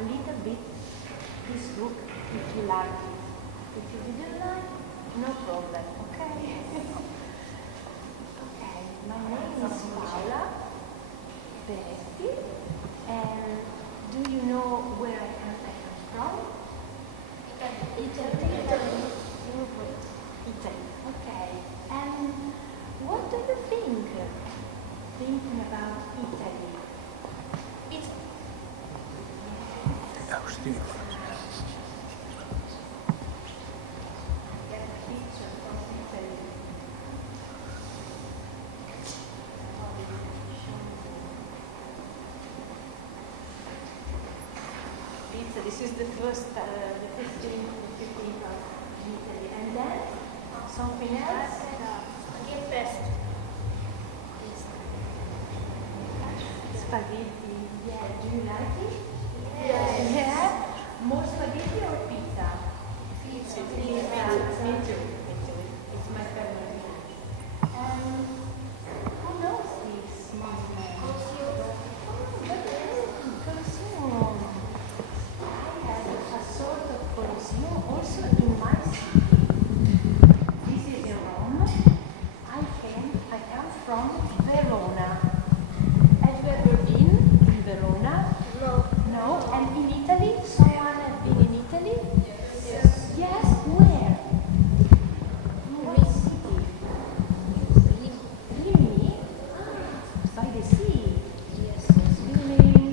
a little bit this book if you like it. If you didn't like, no problem, okay? Okay, my name is Paola Peretti, and do you know where I come from? Italy. Okay. And what do you think? Thinking about Italy? This is the first thing that you think of Italy. And then something else? Pasta. Spaghetti. Yeah. Do you like it? Yes. Yeah. More spaghetti or pizza? Pizza. Me too. It's my favorite. Who knows this movement? Also in my city. This is in Rome. I come from Verona. Have you ever been in Verona? No. No? And in Italy? Someone has been in Italy? Yes. Yes? Where? What city? Rimini? By the sea? Yes. Swimming.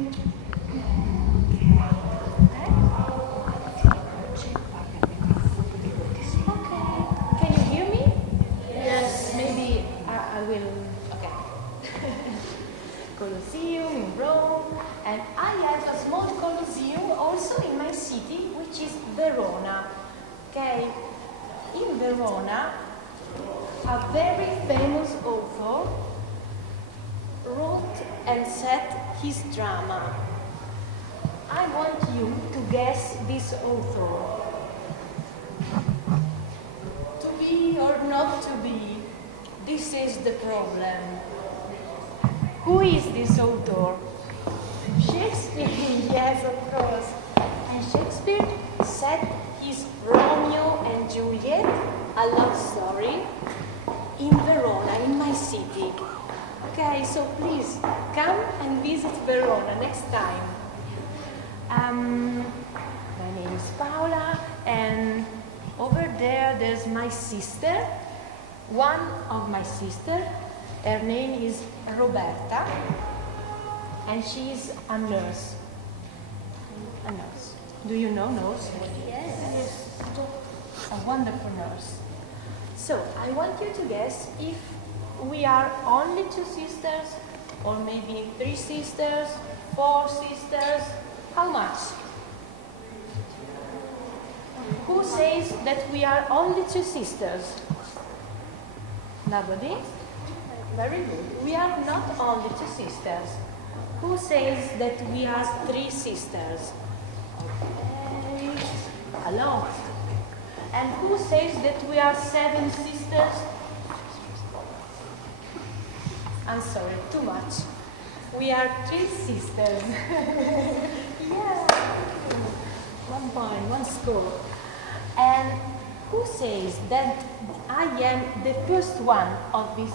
Colosseum in Rome, and I have a small Colosseum also in my city, which is Verona. Okay, in Verona, a very famous author wrote and set his drama. I want you to guess this author. To be or not to be, this is the problem. Who is this author? Shakespeare, yes, of course. And Shakespeare set his Romeo and Juliet, a love story, in Verona, in my city. Okay, so please, come and visit Verona next time. My name is Paola, and over there's my sister, one of my sisters. Her name is Roberta, and she is a nurse. A nurse. Do you know nurse? Yes. A wonderful nurse. So, I want you to guess if we are only two sisters, or maybe 3 sisters, 4 sisters. How much? Who says that we are only 2 sisters? Nobody? Very good. We are not only 2 sisters. Who says that we are 3 sisters? Okay. A lot. And who says that we are 7 sisters? I'm sorry, too much. We are 3 sisters. Yeah. 1 point, 1 score. And who says that I am the first one of these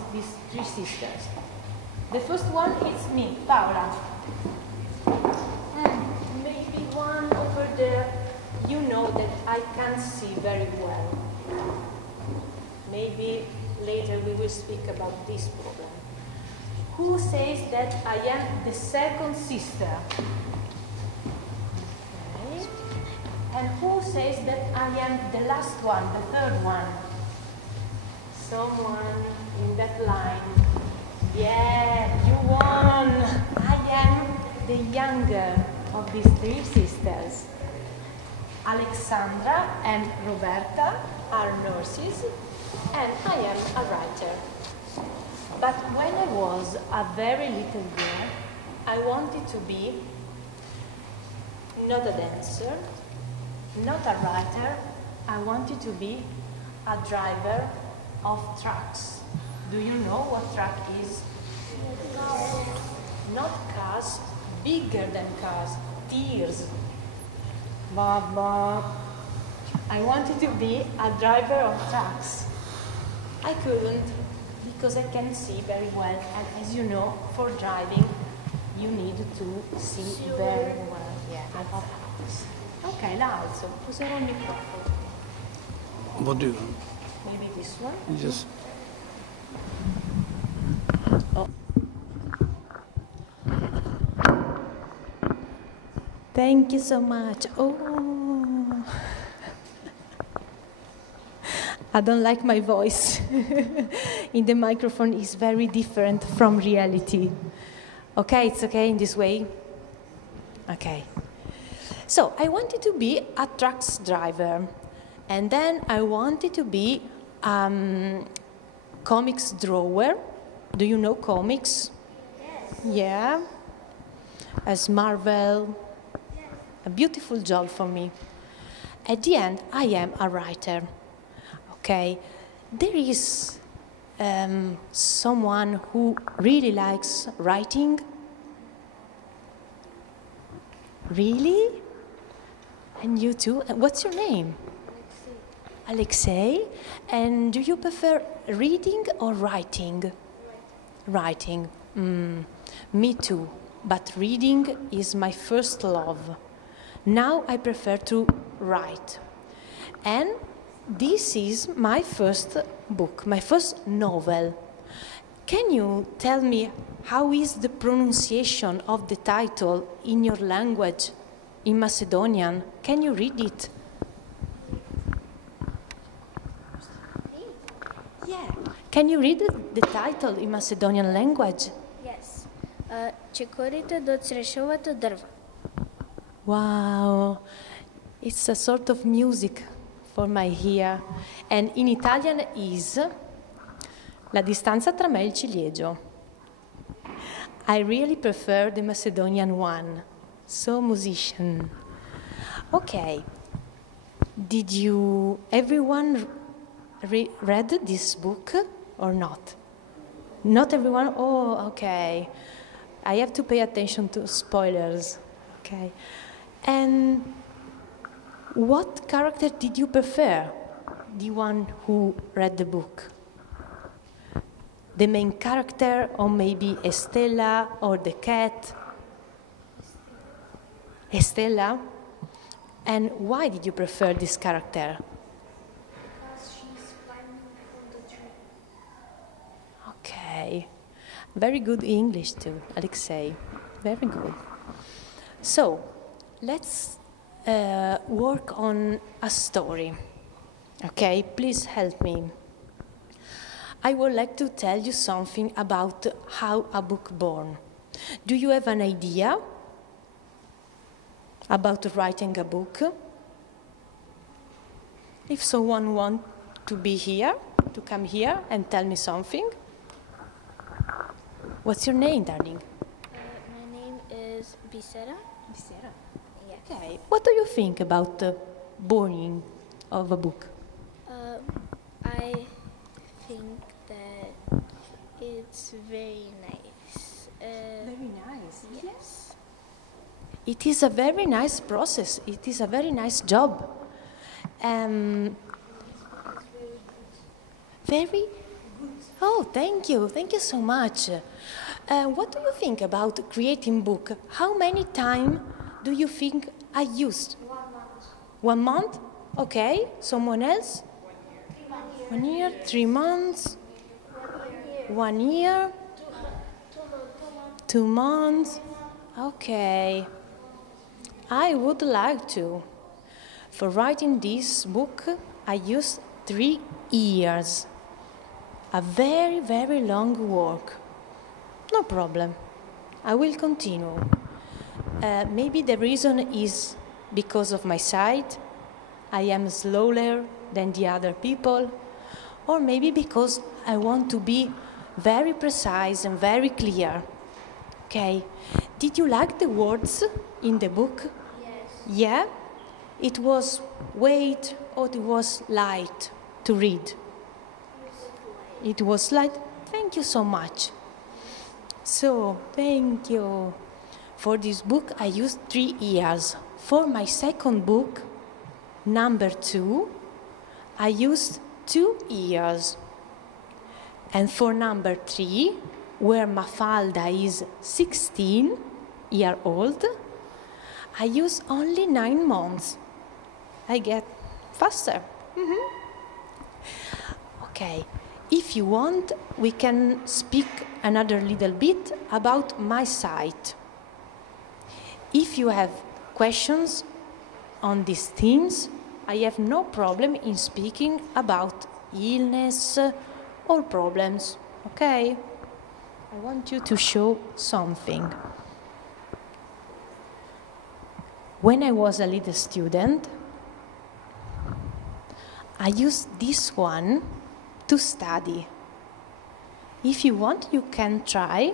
3 sisters? The first one is me, Paola. Maybe one over there. You know that I can't see very well. Maybe later we will speak about this problem. Who says that I am the second sister? Okay. And who says that I am the last one, the third one? Someone in that line. Yeah, you won! I am the younger of these 3 sisters. Alexandra and Roberta are nurses, and I am a writer. But when I was a very little girl, I wanted to be not a dancer, not a writer. I wanted to be a driver of trucks. Do you know what truck is? Not cars, bigger than cars, tiers. But I wanted to be a driver of trucks. I couldn't because I can't see very well, and as you know, for driving you need to see very well. Yeah. Ok, l'alzo, userò il microfono. What do you? Maybe this one? Just. Oh. Thank you so much. Oh. I don't like my voice. In the microphone is very different from reality. Okay, it's okay in this way? Okay. So I wanted to be a trucks driver. And then I wanted to be comics drawer. Do you know comics? Yes. Yeah. As Marvel. Yes. A beautiful job for me. At the end, I am a writer. Okay. There is someone who really likes writing. Really? And you too? And what's your name? Alexei. And do you prefer reading or writing? Writing. Me too. But reading is my first love. Now I prefer to write. And this is my first book, my first novel. Can you tell me how is the pronunciation of the title in your language, in Macedonian? Can you read it? Yeah. Can you read the title in Macedonian language? Yes. Чекорите до црешовото дрво. Wow. It's a sort of music for my ear. And in Italian is La distanza tra me e il ciliegio. I really prefer the Macedonian one. So musician. Okay. Did you, everyone read this book or not? Not everyone? Oh, okay. I have to pay attention to spoilers. Okay. And what character did you prefer? The one who read the book? The main character, or maybe Estella, or the cat? Estella? And why did you prefer this character? Because she's climbing from the tree. Okay. Very good English too, Alexei. Very good. So, let's work on a story. Okay, please help me. I would like to tell you something about how a book born. Do you have an idea about writing a book? If someone wants to be here, to come here and tell me something. What's your name, darling? My name is Bisera. Bisera. Yes. Okay. What do you think about the burning of a book? I think that it's very nice. Very nice. Yes. It is a very nice process. It is a very nice job. Very good. Oh, thank you. Thank you so much. What do you think about creating book? How many time do you think I used? 1 month. 1 month? Okay. Someone else? 1 year. 3 months? 1 year? 2 months? Okay. I would like to. For writing this book, I used 3 years. A very, very long work. No problem. I will continue. Maybe the reason is because of my sight. I am slower than the other people. Or maybe because I want to be very precise and very clear. Okay. Did you like the words in the book? Yes. Yeah? It was weight or it was light to read? It was light. Thank you so much. So, thank you. For this book, I used 3 years. for my second book, number 2, I used 2 years. And for number 3, where Mafalda is 16 years old, I use only 9 months. I get faster. Okay, if you want, we can speak another little bit about my site. If you have questions on these themes, I have no problem in speaking about illness or problems, okay? I want you to show something. When I was a little student, I used this one to study. If you want, you can try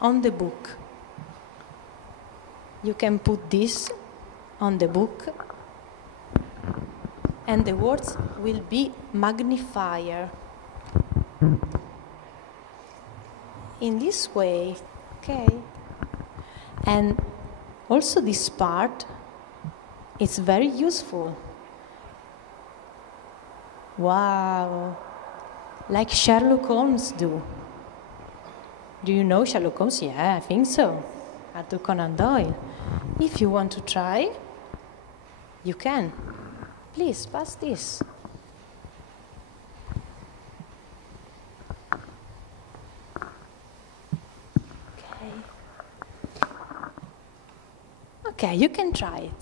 on the book. You can put this on the book, and the words will be magnifier. In this way, okay? And also this part, it's very useful. Wow, like Sherlock Holmes do. Do you know Sherlock Holmes? Yeah, I think so. Arthur Conan Doyle. If you want to try, you can. Please, pass this. Okay. Okay, you can try it.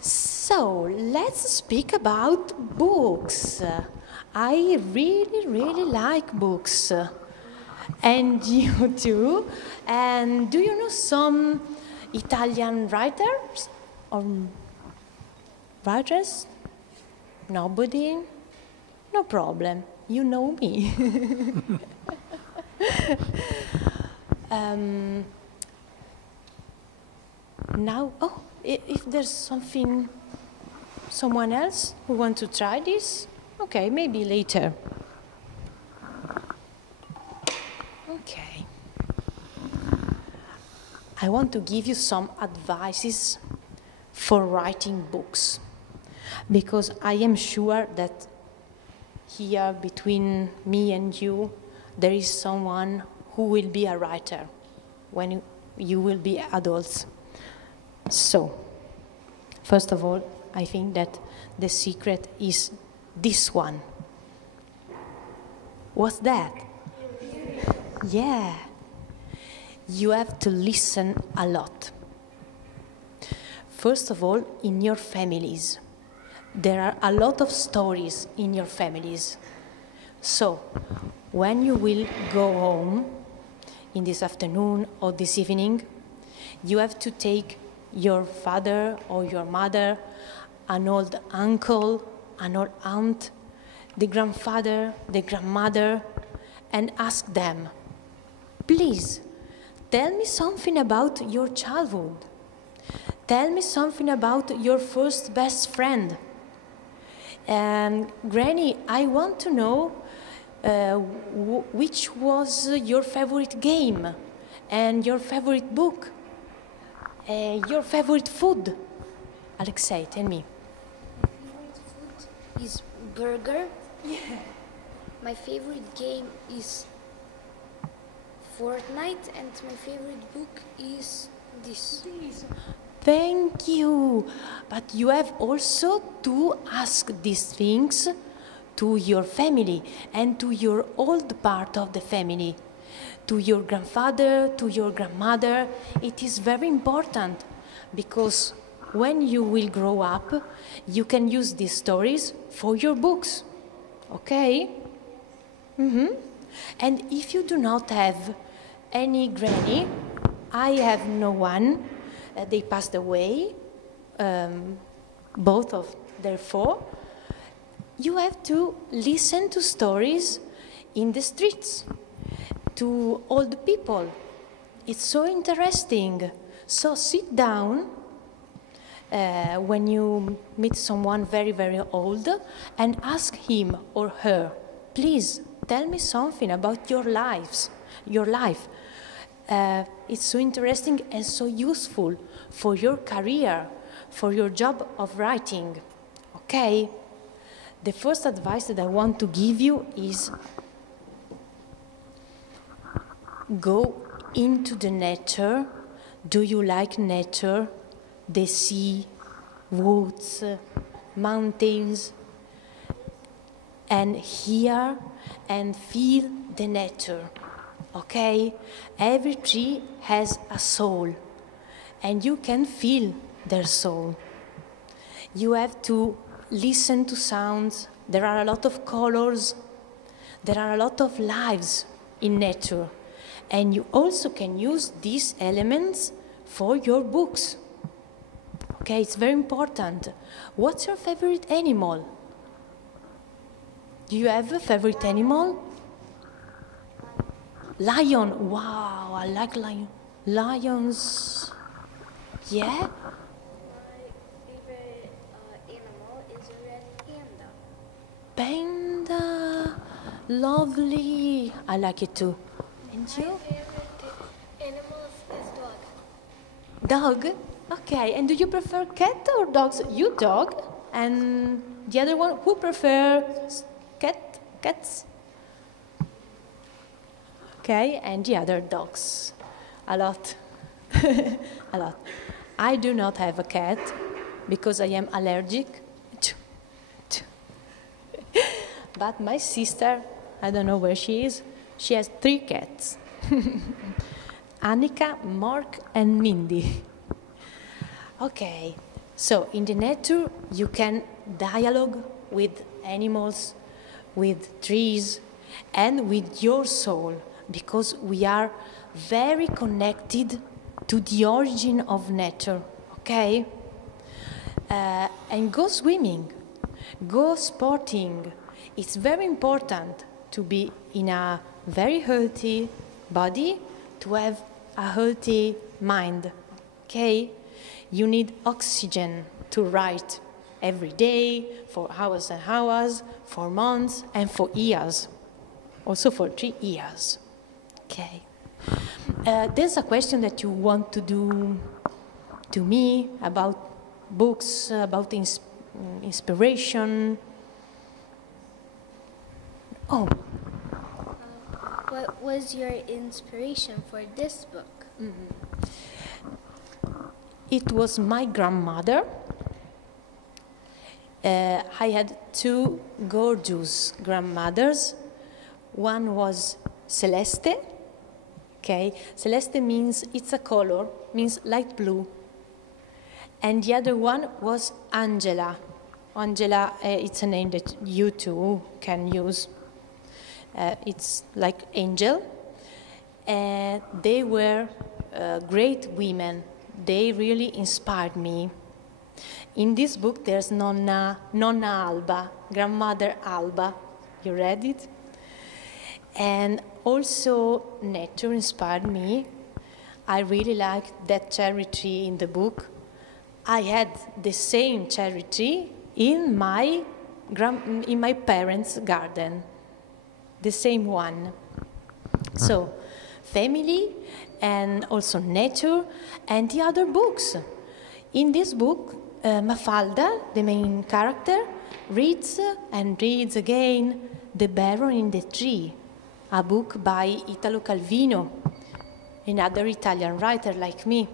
So, let's speak about books. I really like books. And you too. And do you know some Italian writers or writers? Nobody? No problem. You know me. Now, if there's someone else who wants to try this, okay, maybe later. Okay. I want to give you some advices for writing books, because I am sure that here between me and you, there is someone who will be a writer when you will be adults. So, first of all, I think that the secret is this one. What's that? Yeah. You have to listen a lot. First of all, in your families. There are a lot of stories in your families. So, when you will go home in this afternoon or this evening, you have to take your father or your mother, an old uncle, an old aunt, the grandfather, the grandmother, and ask them, please, tell me something about your childhood. Tell me something about your first best friend. And Granny, I want to know which was your favorite game and your favorite book, your favorite food. Alexei, tell me. My favorite food is burger. Yeah. My favorite game is Fortnite, and my favorite book is this. Thank you. But you have also to ask these things to your family and to your old part of the family, to your grandfather, to your grandmother. It is very important, because when you will grow up, you can use these stories for your books. Okay? And if you do not have any granny, I have no one. They passed away, both of their 4. You have to listen to stories in the streets, to old people. It's so interesting. So sit down when you meet someone very, very old and ask him or her, please tell me something about your life. it's so interesting and so useful for your career, for your job of writing. Okay? The first advice that I want to give you is go into the nature. Do you like nature? The sea, woods, mountains, and hear and feel the nature, okay? Every tree has a soul, and you can feel their soul. You have to listen to sounds. There are a lot of colors. There are a lot of lives in nature. And you also can use these elements for your books. Okay, it's very important. What's your favorite animal? Do you have a favorite animal? Lion. Wow, I like lion. Lions. Yeah? My favorite animal is a red panda. Panda. Lovely. I like it too. And you? My favorite animal is dog. Dog? Okay, and do you prefer cat or dogs? You dog, and the other one, who prefers cats? Okay, and the other dogs. A lot. A lot. I do not have a cat because I am allergic. But my sister, I don't know where she is, she has 3 cats. Annika, Mark, and Mindy. Okay, so in the nature you can dialogue with animals, with trees, and with your soul, because we are very connected to the origin of nature, okay? And go swimming, go sporting. It's very important to be in a very healthy body, to have a healthy mind, okay? You need oxygen to write every day, for hours and hours, for months, and for years. Also for 3 years. Okay. There's a question that you want to do to me about books, about inspiration. Oh. What was your inspiration for this book? It was my grandmother. I had 2 gorgeous grandmothers. One was Celeste. Okay, Celeste means, it's a color, means light blue. And the other one was Angela. Angela, it's a name that you too can use. It's like angel. They were great women. They really inspired me. In this book, there's Nonna Alba, Grandmother Alba. You read it? And also, nature inspired me. I really liked that cherry tree in the book. I had the same cherry tree in my parents' garden, the same one. So, family and also nature and the other books. In this book, Mafalda, the main character, reads and reads again The Baron in the Tree, a book by Italo Calvino, another Italian writer like me.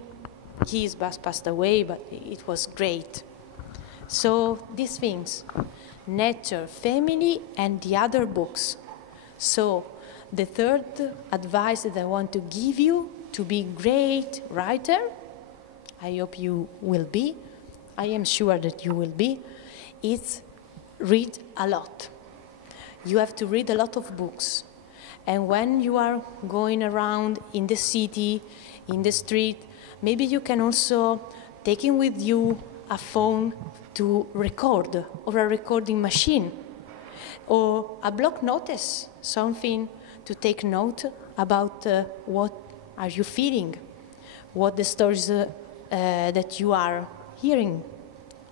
He is passed away, but it was great. So these things, nature, family, and the other books. So the third advice that I want to give you to be a great writer, I hope you will be, I am sure that you will be, is read a lot. You have to read a lot of books. And when you are going around in the city, in the street, maybe you can also take in with you a phone to record, or a recording machine, or a block notice, something to take note about what are you feeling, what the stories that you are hearing.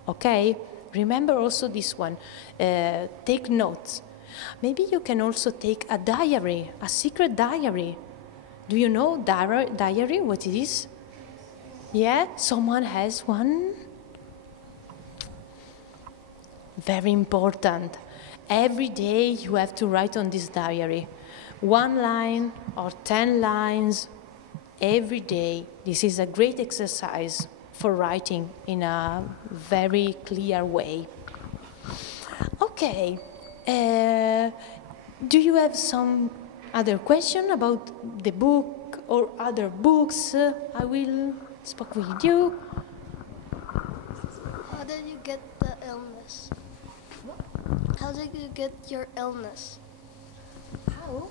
Okay? Remember also this one. Take notes. Maybe you can also take a diary, a secret diary, Do you know diary, what it is? Yeah, someone has one? Very important. Every day you have to write on this diary. 1 line or 10 lines every day. This is a great exercise for writing in a very clear way. Okay. Do you have some other question about the book or other books? I will speak with you. How did you get the illness? How did you get your illness? How?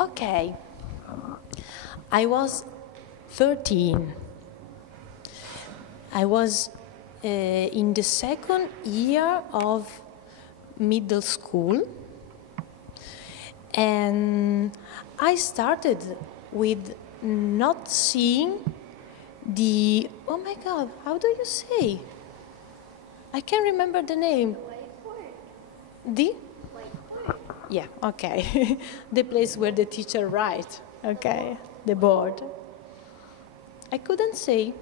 Okay. I was 13. I was in the second year of middle school, and I started with not seeing the, oh my God, how do you say? I can't remember the name. Whiteboard. The? Whiteboard. Yeah, okay. The place where the teacher writes, okay, the board. I couldn't see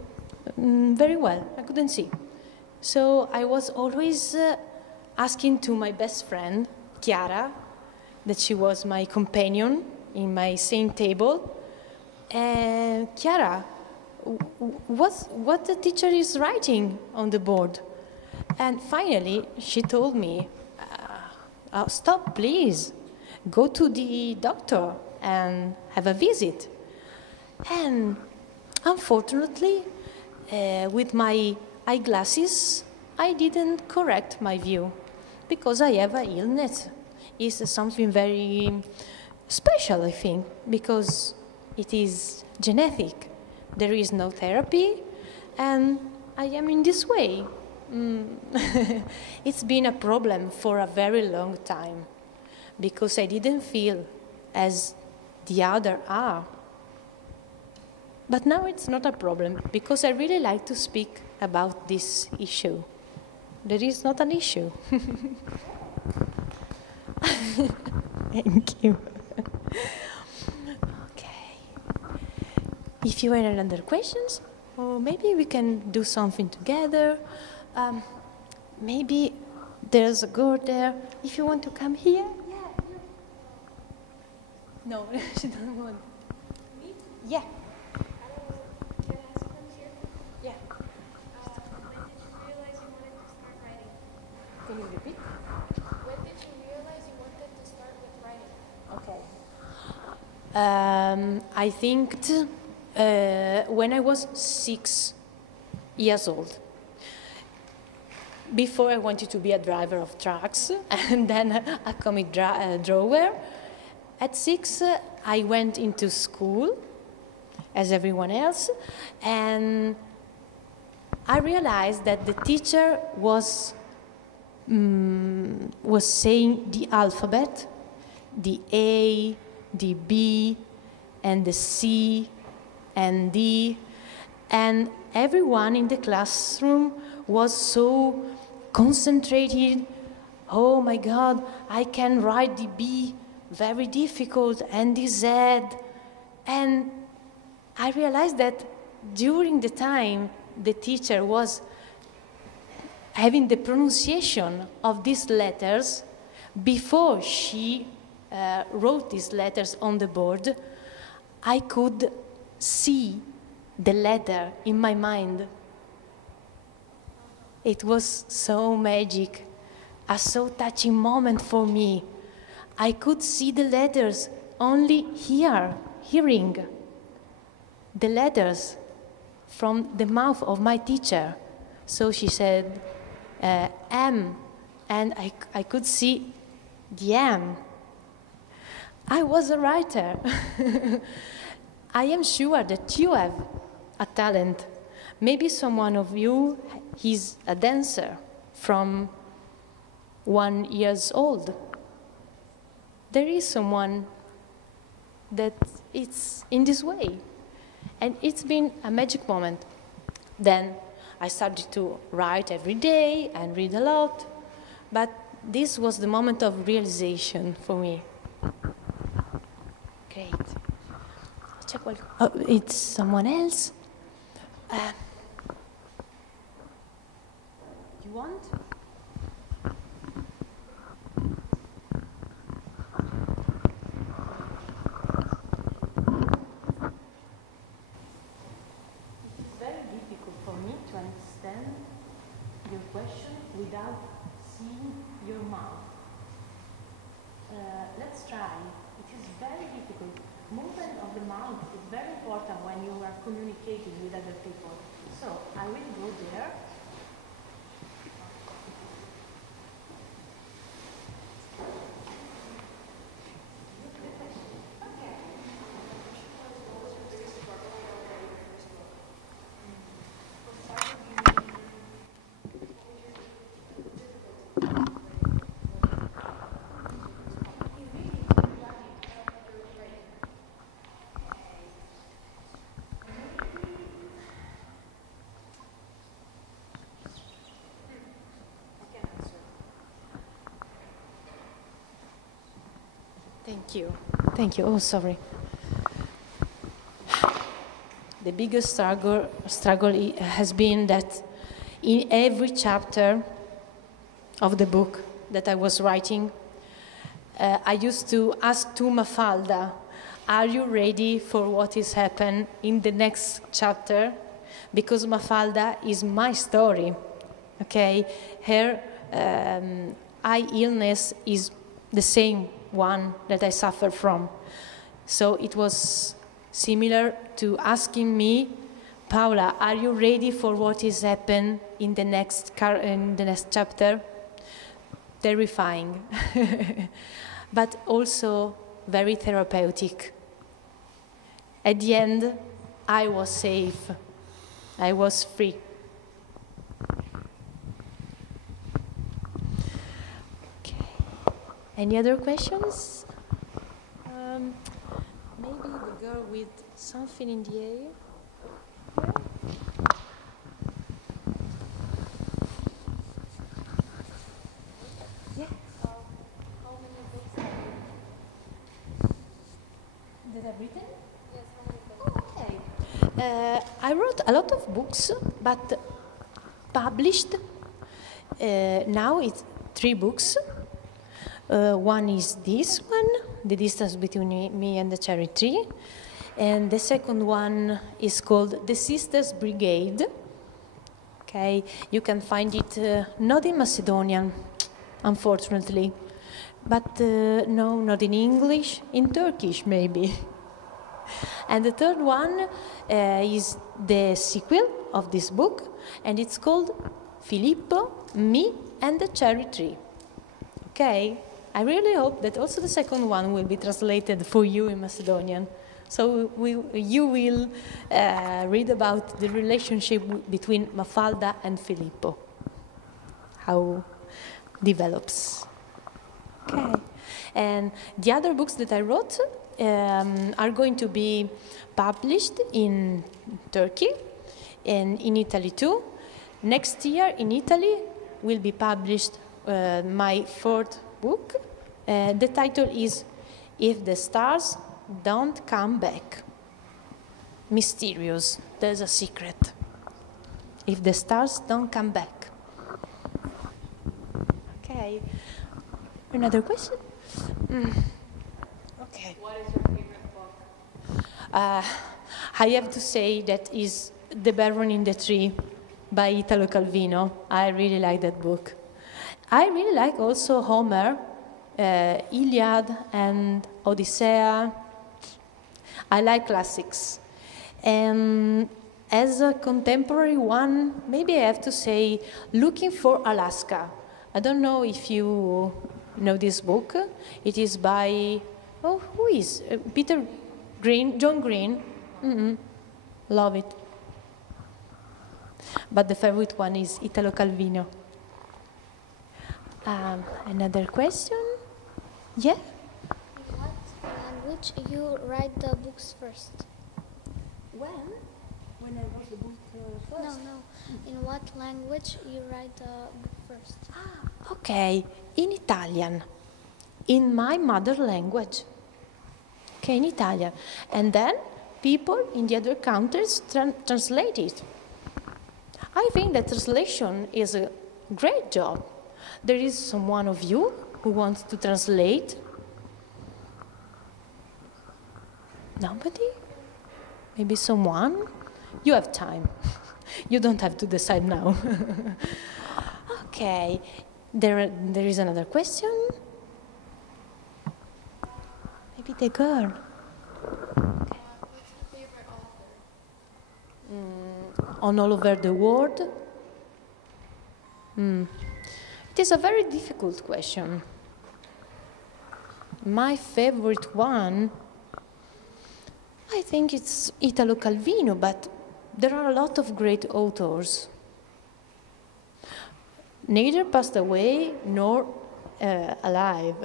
very well, I couldn't see. So I was always asking to my best friend, Chiara, that she was my companion in my same table. Chiara, what the teacher is writing on the board? And finally, she told me, stop, please. Go to the doctor and have a visit. And unfortunately, with my eyeglasses, I didn't correct my view because I have an illness. It's something very special, I think, because it is genetic. There is no therapy, and I am in this way. It's been a problem for a very long time because I didn't feel as the other are. But now it's not a problem because I really like to speak about this issue. There is not an issue. Thank you. Okay. If you have other questions, or maybe we can do something together. Maybe there's a girl there. If you want to come here. Yeah. No, she doesn't want. Me? Yeah. Can I ask one here? Yeah. When did you realize you wanted to start writing? Can you repeat? When did you realize you wanted to start with writing? Okay. I think when I was 6 years old. Before I wanted to be a driver of trucks and then a comic drawer. At 6, I went into school as everyone else, and I realized that the teacher was saying the alphabet, the A, the B, and the C, and D, and everyone in the classroom was so concentrated. Oh my God, I can write the B, very difficult, and the Z. And I realized that during the time the teacher was having the pronunciation of these letters, before she wrote these letters on the board, I could see the letter in my mind. It was so magic, a so touching moment for me. I could see the letters only hearing the letters from the mouth of my teacher. So she said, M, and I could see the M. I was a writer. I am sure that you have a talent. Maybe someone of you is a dancer from 1 year old. There is someone that it's in this way. And it's been a magic moment. Then I started to write every day and read a lot. But this was the moment of realization for me. Great. Oh, it's someone else. You want? It's very difficult for me to understand your question without seeing your mouth. Let's try. It is very difficult. Movement of the mouth is very important when you are communicating with other people. So I will go there. Thank you. Thank you. Oh, sorry. The biggest struggle has been that in every chapter of the book that I was writing, I used to ask to Mafalda, are you ready for what is happening in the next chapter? Because Mafalda is my story, okay? Her eye illness is the same one that I suffer from. So it was similar to asking me, Paola, are you ready for what is happening in the next chapter? Terrifying, but also very therapeutic. At the end, I was safe. I was free. Any other questions? Maybe the girl with something in the air. Yeah. How many books that I've written? Yes, how many books? Oh, okay. I wrote a lot of books, but published. Now it's 3 books. One is this one, The Distance Between Me and the Cherry Tree. And the second one is called The Sisters Brigade. Okay, you can find it not in Macedonian, unfortunately. But no, not in English, in Turkish maybe. And the third one is the sequel of this book, and it's called Filippo, Me and the Cherry Tree. Okay? I really hope that also the second one will be translated for you in Macedonian. So you will read about the relationship between Mafalda and Filippo, how develops. Okay. And the other books that I wrote are going to be published in Turkey and in Italy too. Next year in Italy will be published my 4th book. The title is If the Stars Don't Come Back. Mysterious, there's a secret. If the stars don't come back. Okay. Another question? Okay. What is your favorite book? I have to say that is The Baron in the Tree by Italo Calvino. I really like that book. I really like also Homer, Iliad and Odyssey. I like classics. And as a contemporary one, maybe I have to say Looking for Alaska. I don't know if you know this book. It is by, who is? Peter Green, John Green. Love it. But the favorite one is Italo Calvino. Another question? Yeah? In what language you write the books first? When I wrote the book first? No. In what language you write the book first? Okay, in Italian, in my mother language. Okay, in Italian. And then people in the other countries translate it. I think that translation is a great job. There is someone of you who wants to translate? Nobody? Maybe someone? You have time. You don't have to decide now. Okay. There is another question? Maybe the girl. What's your favorite author? On all over the world? It is a very difficult question. My favorite one, I think it's Italo Calvino, but there are a lot of great authors. Neither passed away nor alive.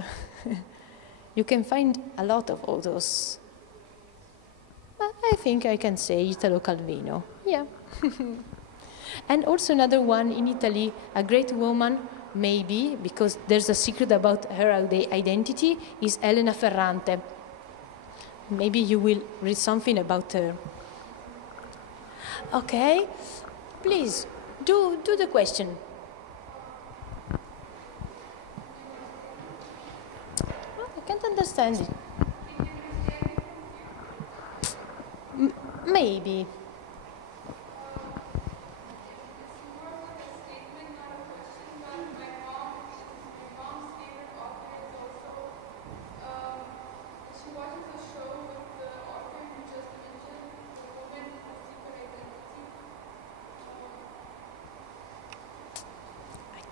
You can find a lot of authors. But I think I can say Italo Calvino. Yeah. And also another one in Italy, a great woman, maybe, because there's a secret about her identity, is Elena Ferrante. Maybe you will read something about her. Okay, please, do the question. I can't understand it. Maybe.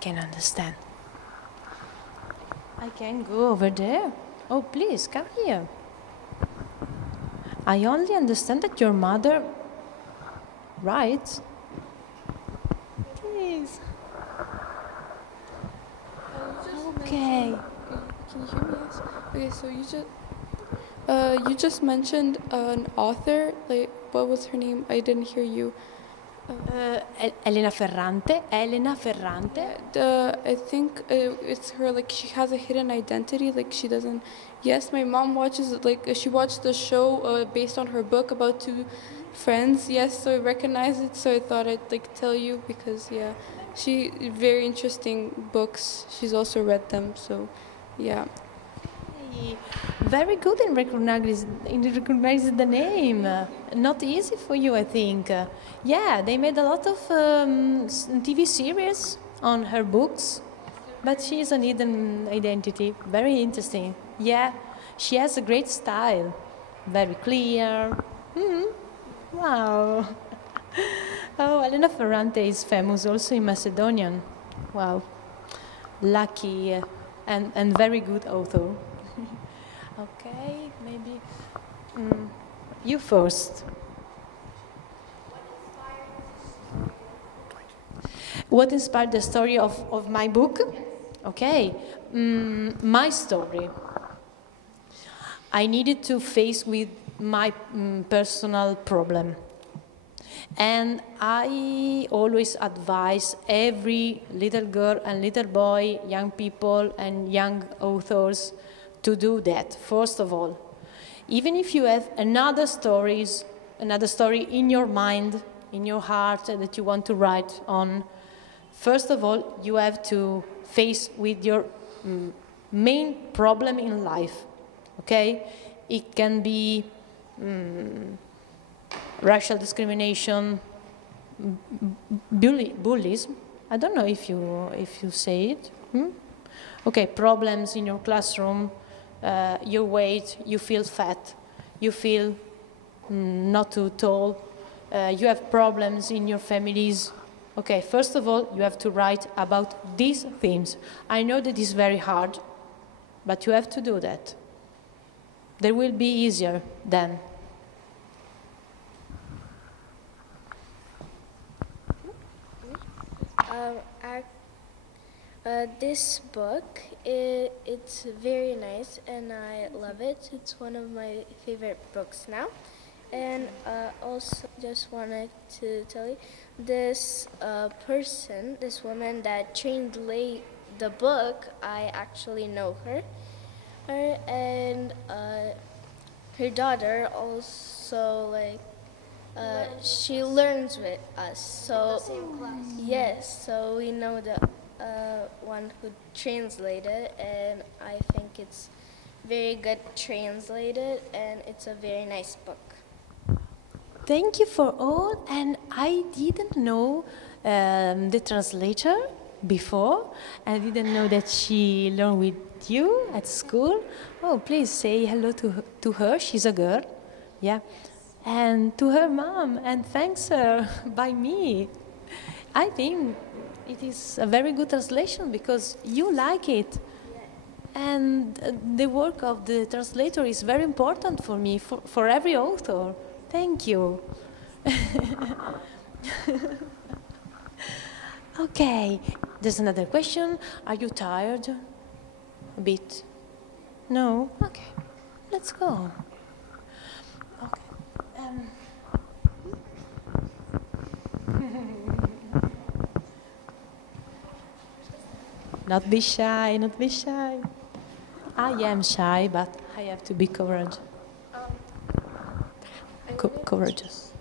Can understand. I can go over there. Oh, please, come here. I only understand that your mother writes. Please. Okay. Can you hear me? Yes. Okay, so you just mentioned an author. Like, what was her name? I didn't hear you. Elena Ferrante. Elena Ferrante. I think it's her. Like, she has a hidden identity. Like, she doesn't. Yes, my mom watches it. Like, she watched the show based on her book about two friends. Yes, so I recognize it. So I thought I'd like tell you because yeah, she very interesting books. She's also read them. So yeah. Very good in recognizing the name. Not easy for you, I think. Yeah, they made a lot of TV series on her books, but she is an hidden identity. Very interesting. Yeah, she has a great style. Very clear. Wow. Oh, Elena Ferrante is famous also in Macedonian. Wow. Lucky and very good author. Okay, maybe you first. What inspired the story of my book? Okay, my story. I needed to face with my personal problem. And I always advise every little girl and little boy, young people and young authors to do that, first of all. Even if you have another story in your mind, in your heart that you want to write on, first of all, you have to face with your main problem in life, okay? It can be racial discrimination, bullying. I don't know if you say it. Okay, problems in your classroom, your weight, you feel fat, you feel not too tall, you have problems in your families. Okay, first of all, you have to write about these themes. I know that it's very hard, but you have to do that. They will be easier then. This book, it's very nice and I love it. It's one of my favorite books now. And also just wanted to tell you, this person, this woman that translated the book, I actually know her. And her daughter also she learns with us. So yes, so we know the one who translated, and I think it's very good translated, and it's a very nice book. Thank you for all, and I didn't know the translator before. I didn't know that she learned with you at school. Oh, please say hello to her. She's a girl, yeah, and to her mom, and thanks her by me. I think it is a very good translation because you like it. And the work of the translator is very important for me, for every author. Thank you. Okay, there's another question. Are you tired? A bit? No? Okay, let's go. Okay. Not be shy, not be shy. I am shy, but I have to be courageous. Courageous.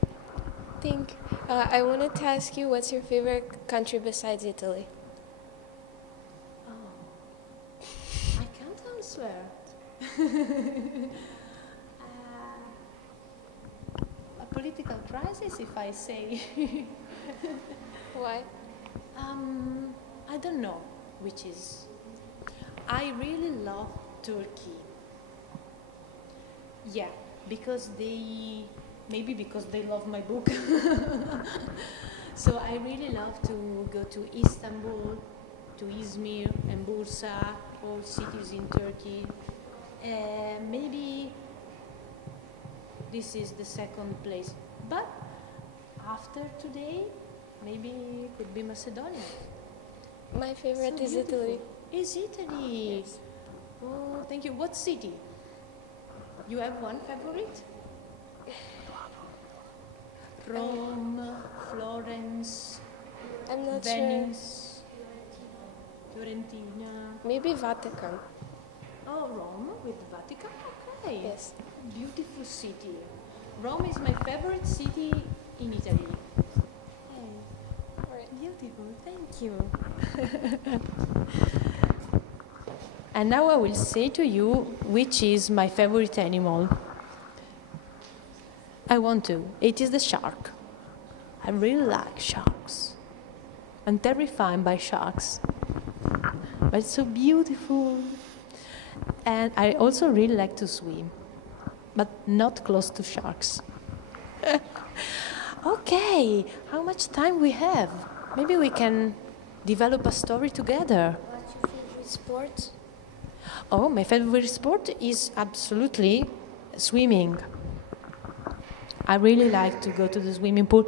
I wanted to ask you, what's your favorite country besides Italy? Oh, I can't answer. A political crisis, if I say. Why? I don't know which is. I really love Turkey. Yeah, because maybe because they love my book. So I really love to go to Istanbul, to Izmir and Bursa, all cities in Turkey. Maybe this is the second place. But after today, maybe it could be Macedonia. My favorite So is beautiful. Italy. Is Italy? Yes. Oh, thank you. What city? You have one favorite? Rome, Florence, I'm not Venice, Fiorentina. Maybe Vatican. Oh, Rome with Vatican? Okay. Yes. Beautiful city. Rome is my favorite city in Italy. Hey, All right. beautiful. Thank you. And now I will say to you which is my favorite animal. I want to. It is the shark. I really like sharks. I'm terrified by sharks. But it's so beautiful. And I also really like to swim, but not close to sharks. Okay, how much time we have? Maybe we can develop a story together. What's your favorite sport? Oh, my favorite sport is absolutely swimming. I really like to go to the swimming pool.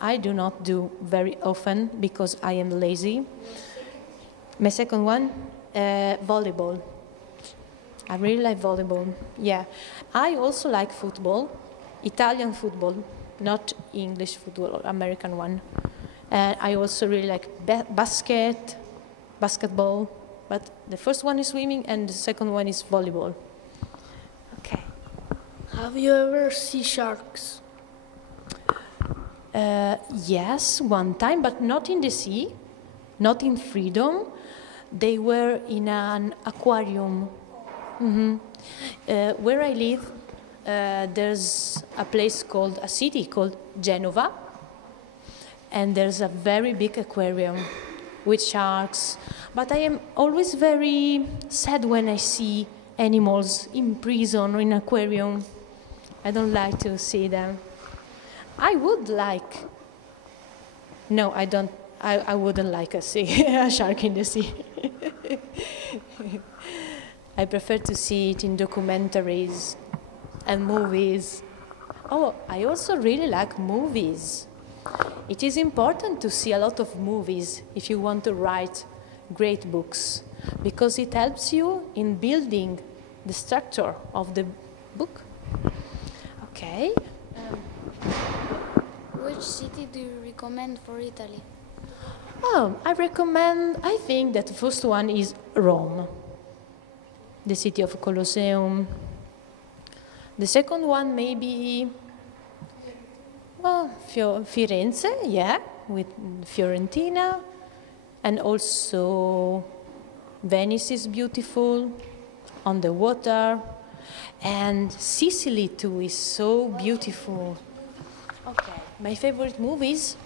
I do not do very often because I am lazy. My second one, volleyball. I really like volleyball. Yeah. I also like football, Italian football, not English football or American one. And I also really like basketball. But the first one is swimming and the second one is volleyball. Okay. Have you ever seen sharks? Yes, one time, but not in the sea, not in freedom. They were in an aquarium. Where I live, there's a city called Genova, and there's a very big aquarium with sharks. But I am always very sad when I see animals in prison or in an aquarium. I don't like to see them. I would like. No, I don't. I wouldn't like a shark in the sea. I prefer to see it in documentaries and movies. Oh, I also really like movies. It is important to see a lot of movies if you want to write great books, because it helps you in building the structure of the book. Okay. Which city do you recommend for Italy? Oh, I think that the first one is Rome, the city of Colosseum. The second one maybe, well, Firenze, yeah, with Fiorentina, and also Venice is beautiful, on the water, and Sicily too is so beautiful. Okay, my favorite movies.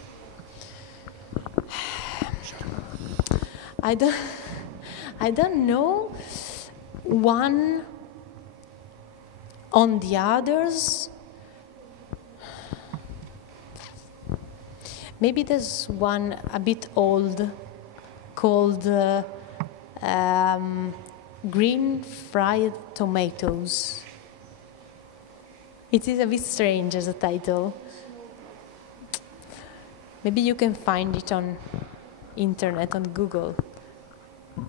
I don't know one on the others. Maybe there's one a bit old called Green Fried Tomatoes. It is a bit strange as a title. Maybe you can find it on internet, on Google.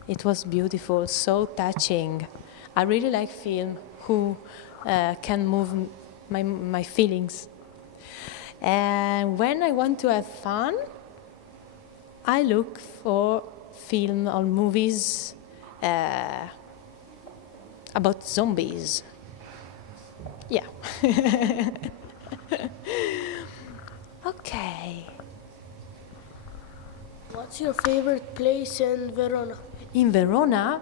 It was beautiful, so touching. I really like film who can move my feelings. And when I want to have fun, I look for film or movies about zombies. Yeah. Okay. What's your favorite place in Verona? In Verona,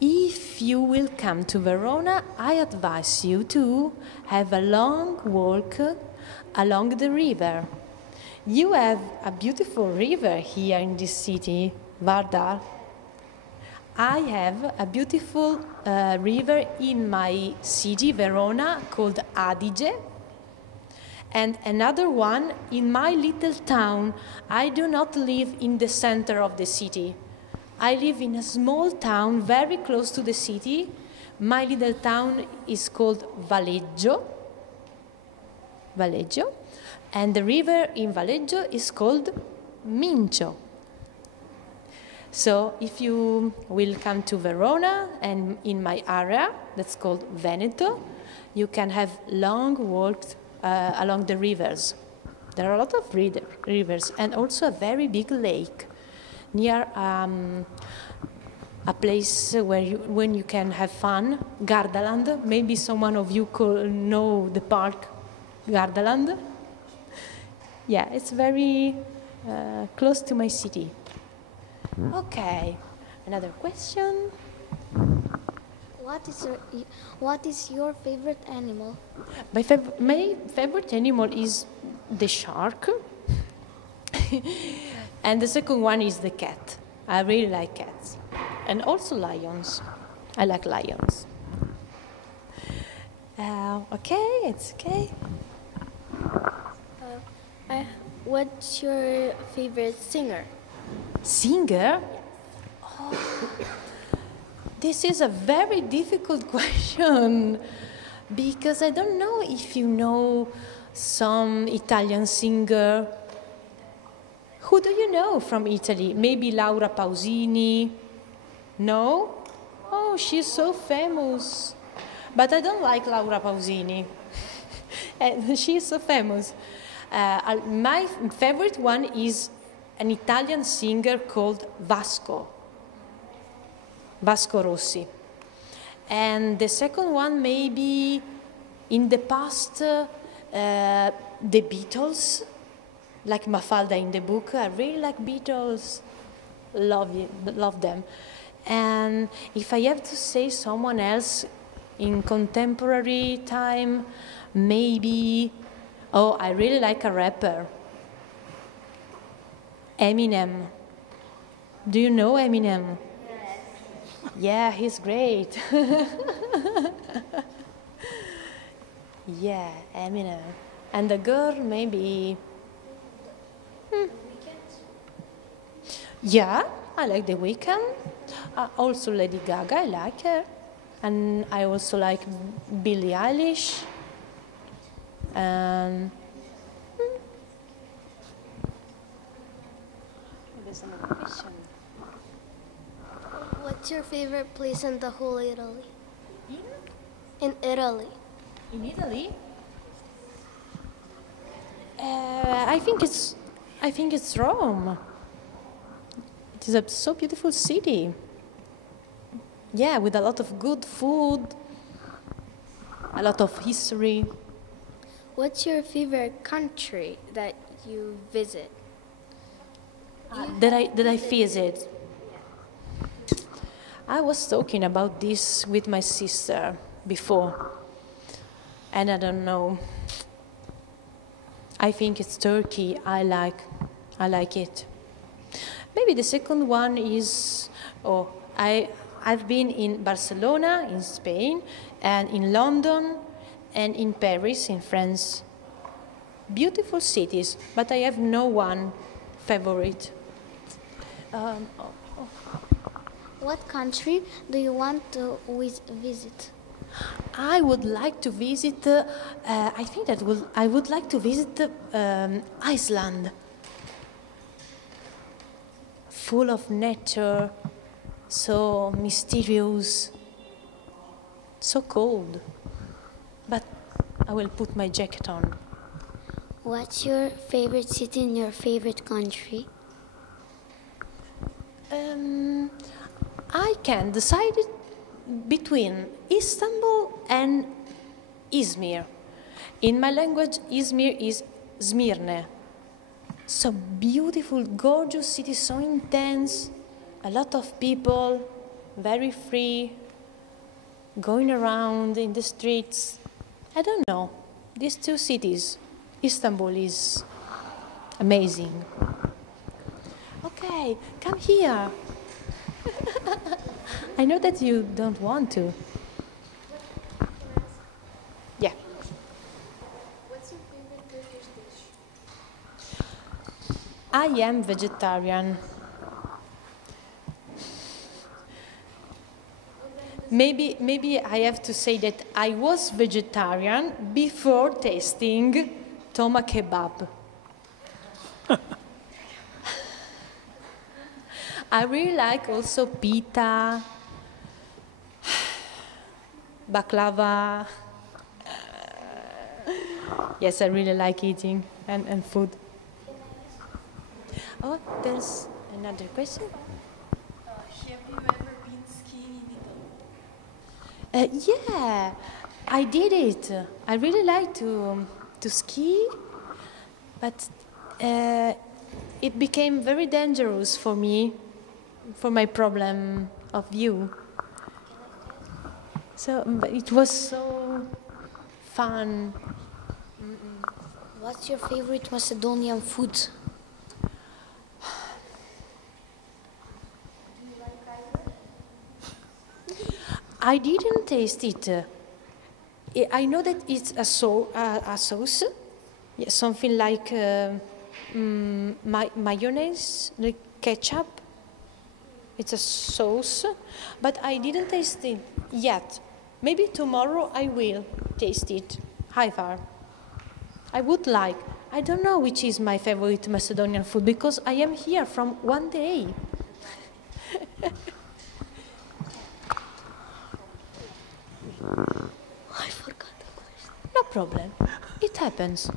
if you will come to Verona, I advise you to have a long walk along the river. You have a beautiful river here in this city, Vardar. I have a beautiful river in my city, Verona, called Adige, and another one in my little town. I do not live in the center of the city. I live in a small town very close to the city. My little town is called Valeggio, and the river in Valeggio is called Mincio. So if you will come to Verona and in my area, that's called Veneto, you can have long walks along the rivers. There are a lot of rivers and also a very big lake near a place when you can have fun, Gardaland. Maybe someone of you could know the park Gardaland. Yeah, it's very close to my city. Okay, another question. What is your favorite animal? My favorite animal is the shark. And the second one is the cat. I really like cats. And also lions. I like lions. Okay, it's okay. What's your favorite singer? Singer? Oh, this is a very difficult question because I don't know if you know some Italian singer. Who do you know from Italy? Maybe Laura Pausini? No? Oh, she's so famous. But I don't like Laura Pausini. And she's so famous. My favorite one is an Italian singer called Vasco Rossi. And the second one, maybe in the past, the Beatles, like Mafalda in the book. I really like Beatles, love them. And if I have to say someone else in contemporary time, maybe, oh, I really like a rapper. Eminem. Do you know Eminem? Yes. Yeah, he's great. Yeah, Eminem. And the girl, maybe. Yeah, I like The Weeknd. Also Lady Gaga, I like her. And I also like Billie Eilish. And there's another question. What's your favorite place in the whole Italy? In Italy. In Italy? I think it's Rome. It is a so beautiful city. yeah, with a lot of good food, a lot of history. What's your favorite country that you visit? That I visit. I was talking about this with my sister before, and I don't know. I think it's Turkey. I like it. Maybe the second one is, I've been in Barcelona, in Spain, and in London, and in Paris, in France. Beautiful cities, but I have no one favorite. What country do you want to visit? I would like to visit, I think that I would like to visit Iceland. Full of nature, so mysterious, so cold. But I will put my jacket on. What's your favorite city in your favorite country? I can decide between Istanbul and Izmir. In my language, Izmir is Smirne. So beautiful, gorgeous city, so intense, a lot of people, very free, going around in the streets. I don't know, these two cities, Istanbul is amazing. Okay, come here. I know that you don't want to. Yeah. What's your favorite Turkish dish? I am vegetarian. Maybe I have to say that I was vegetarian before tasting toma kebab. I really like also pita, baklava. Yes, I really like eating and food. Oh, there's another question. Have you ever been skiing in Italy? Yeah, I did it. I really like to ski, but it became very dangerous for me, for my problem of view. So, but it was so fun. What's your favorite Macedonian food? I didn't taste it. I know that it's a sauce, yeah, something like mayonnaise, like ketchup. It's a sauce, but I didn't taste it yet. Maybe tomorrow I will taste it. How far? I would like. I don't know which is my favorite Macedonian food because I am here from one day. I forgot the question. No problem. It happens.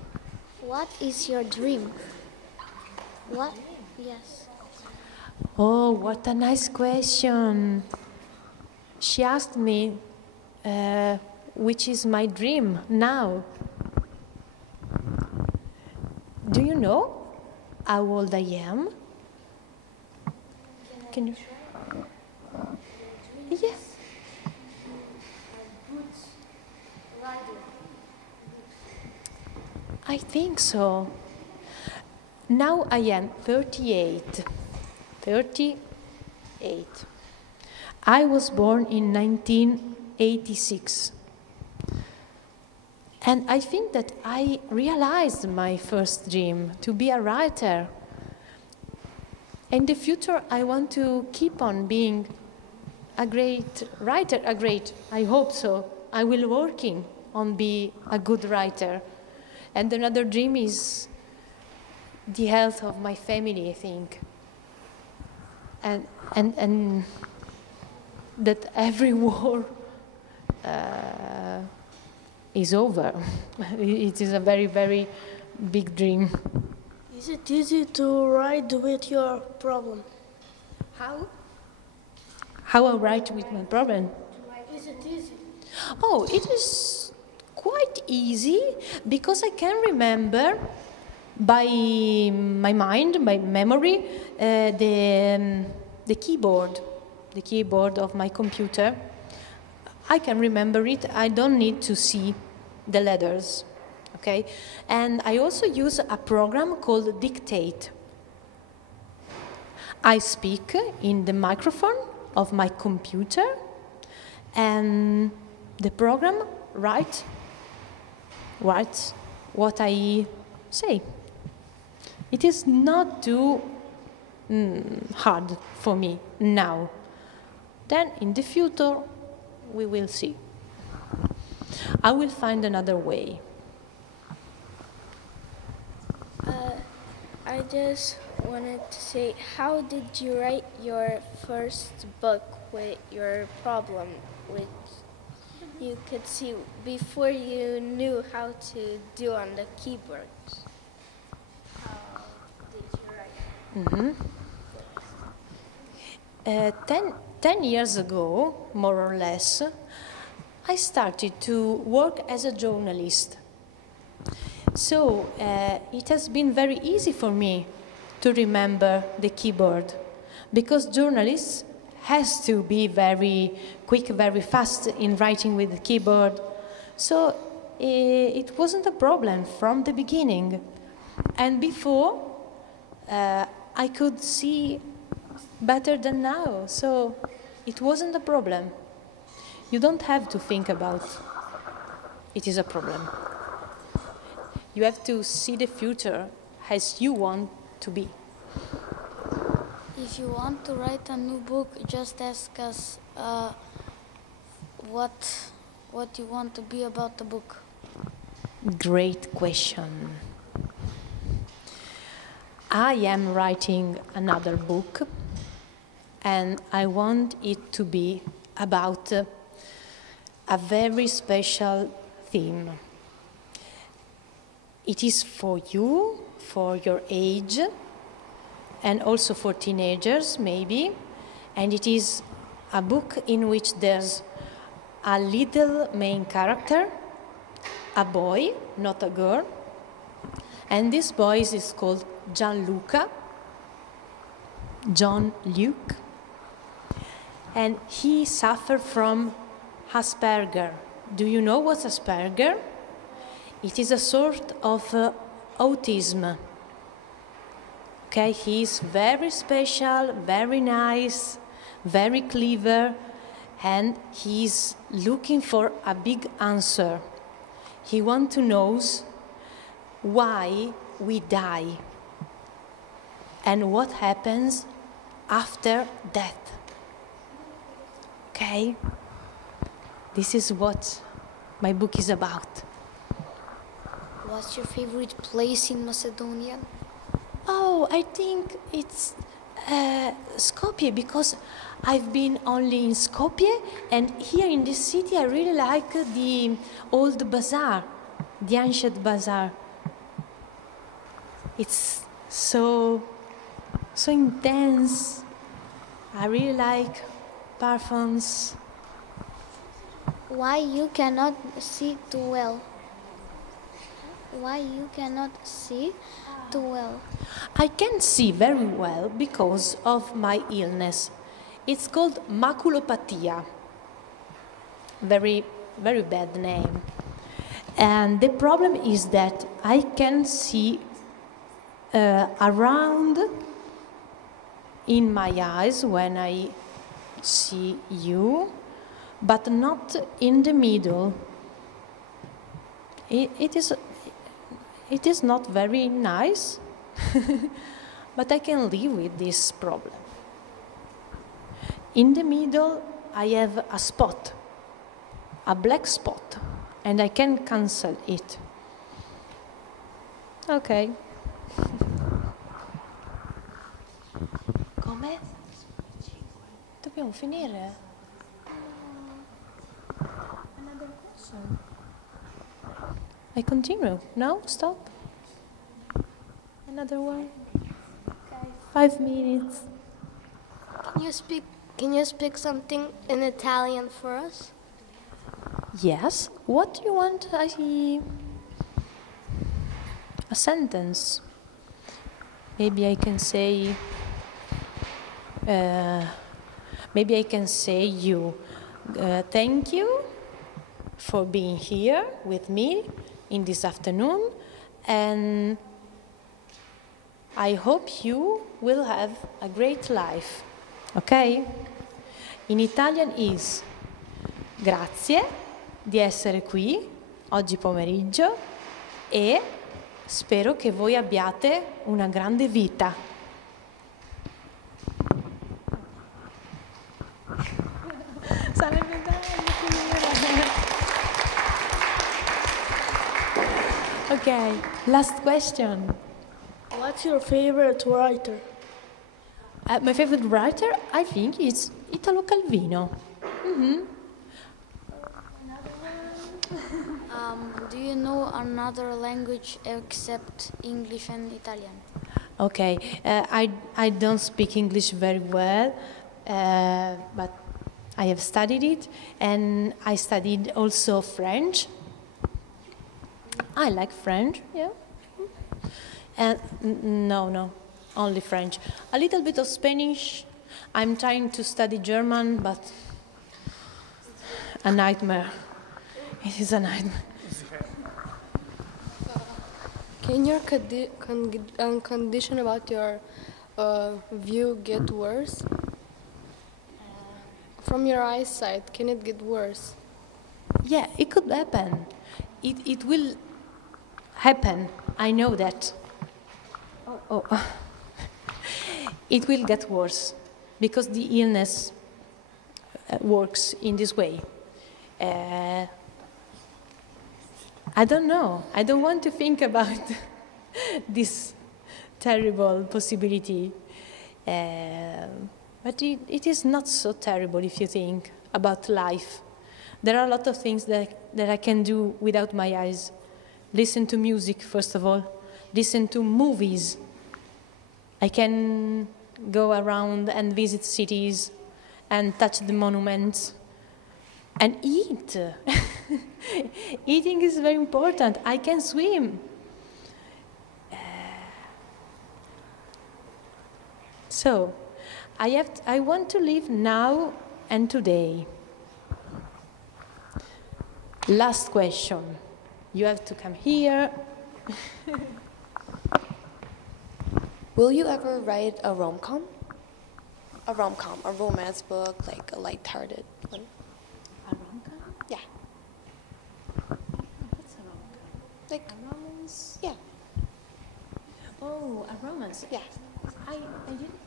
What is your dream? What? Yes. Oh, what a nice question. She asked me which is my dream now. Do you know how old I am? Can you? Yes. I think so. Now I am 38. 38. I was born in 1986. And I think that I realized my first dream, to be a writer. In the future, I want to keep on being a great writer, I hope so. I will working on be a good writer. And another dream is the health of my family, I think. And that every war is over. It is a very, very big dream. Is it easy to write with your problem? How? How I write with my problem? Is it easy? Oh, it is quite easy because I can remember by my mind, my memory, the keyboard of my computer. I can remember it. I don't need to see the letters, okay? And I also use a program called Dictate. I speak in the microphone of my computer, and the program writes what I say. It is not too hard for me now. Then in the future, we will see. I will find another way. I just wanted to say, how did you write your first book with your problem, which you could see before you knew how to do on the keyboard? How did you write? 10 years ago, more or less, I started to work as a journalist. So it has been very easy for me to remember the keyboard, because journalists has to be very quick, very fast in writing with the keyboard. So it wasn't a problem from the beginning. And before, I could see better than now, so it wasn't a problem. You don't have to think about it is a problem. You have to see the future as you want to be. If you want to write a new book, just ask us what you want to be about the book. Great question. I am writing another book, and I want it to be about a very special theme. It is for you, for your age, and also for teenagers, maybe. And it is a book in which there's a little main character, a boy, not a girl. And this boy is called Gianluca, John Luke. And he suffered from Asperger. Do you know what's Asperger? It is a sort of autism. Okay, he's very special, very nice, very clever, and he's looking for a big answer. He wants to know why we die and what happens after death. Okay? This is what my book is about. What's your favorite place in Macedonia? Oh, I think it's Skopje, because I've been only in Skopje, and here in this city I really like the old bazaar, the ancient bazaar. It's so intense. I really like parfums. Why you cannot see too well? Why you cannot see too well? I can see very well because of my illness. It's called maculopatia. Very, very bad name. And the problem is that I can see around in my eyes when I see you, but not in the middle. It is not very nice, but I can live with this problem. In the middle, I have a spot, a black spot, and I can cancel it. Okay. Come? Dobbiamo finire? Another question. I continue. No? Stop? Another one? Okay. 5 minutes. Can you speak Can you speak something in Italian for us? Yes. What do you want? A sentence. Maybe I can say. Maybe I can say you. Thank you for being here with me in this afternoon, and I hope you will have a great life. Ok? In Italian is grazie di essere qui oggi pomeriggio e spero che voi abbiate una grande vita. Sarebbe bello. Okay, last question. What's your favorite writer? My favorite writer, I think, is Italo Calvino. Do you know another language except English and Italian? Okay, I don't speak English very well, but I have studied it, and I studied also French. I like French, yeah. And no, only French. A little bit of Spanish. I'm trying to study German, but a nightmare. It is a nightmare. Can your condition about your view get worse? From your eyesight, can it get worse? Yeah, it could happen. It will happen. I know that. Oh. It will get worse because the illness works in this way. I don't know. I don't want to think about this terrible possibility. But it is not so terrible if you think about life. There are a lot of things that I can do without my eyes. Listen to music, first of all. Listen to movies. I can go around and visit cities and touch the monuments and eat. Eating is very important. I can swim. So, I want to live now and today. Last question. You have to come here. Will you ever write a rom-com? A rom-com, a romance book, like a light-hearted one. A rom-com? Yeah. What's a rom-com? Like a romance? Yeah. Oh, a romance. Yeah. I didn't.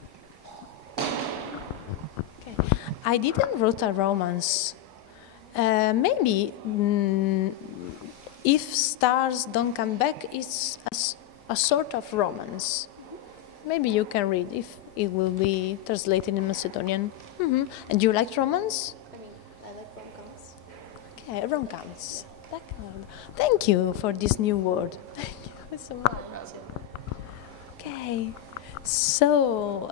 Okay. I didn't write a romance. Maybe If Stars Don't Come Back, it's a sort of romance. Maybe you can read if it will be translated in Macedonian. And you like romance? I mean, I like rom-coms. Okay, rom-coms. Thank you for this new word. Thank you so much. Okay, so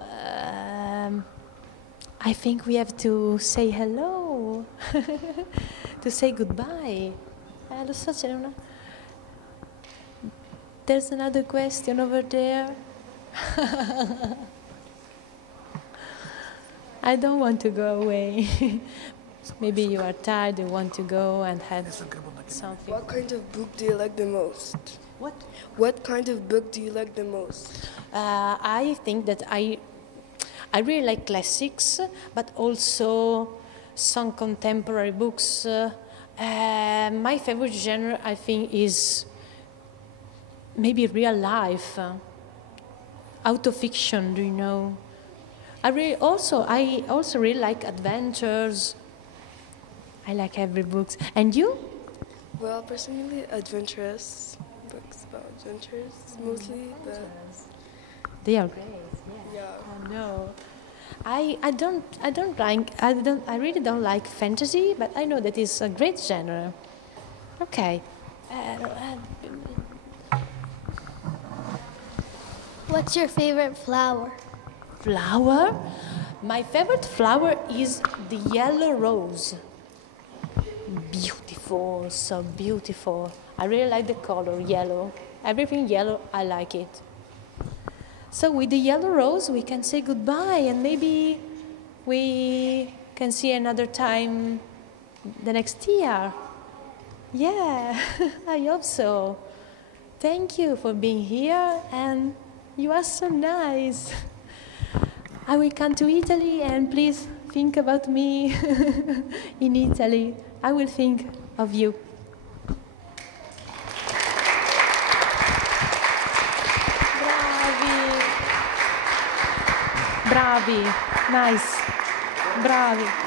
I think we have to say hello, to say goodbye. Lo so, there's another question over there. I don't want to go away. Maybe you are tired, you want to go and have something. What kind of book do you like the most? What? What kind of book do you like the most? I think that I really like classics, but also some contemporary books. My favorite genre, I think, is maybe real life, autofiction. Do you know? I also really like adventures. I like every books. And you? Well, personally, adventurous books about adventures mostly. They are great. Yeah. I know. I really don't like fantasy, but I know that it's a great genre. Okay. What's your favorite flower? Flower? My favorite flower is the yellow rose. Beautiful, so beautiful. I really like the color yellow. Everything yellow, I like it. So with the yellow rose, we can say goodbye, and maybe we can see another time the next year. Yeah, I hope so. Thank you for being here, and you are so nice. I will come to Italy, and please think about me in Italy. I will think of you. Bravi, nice, bravi.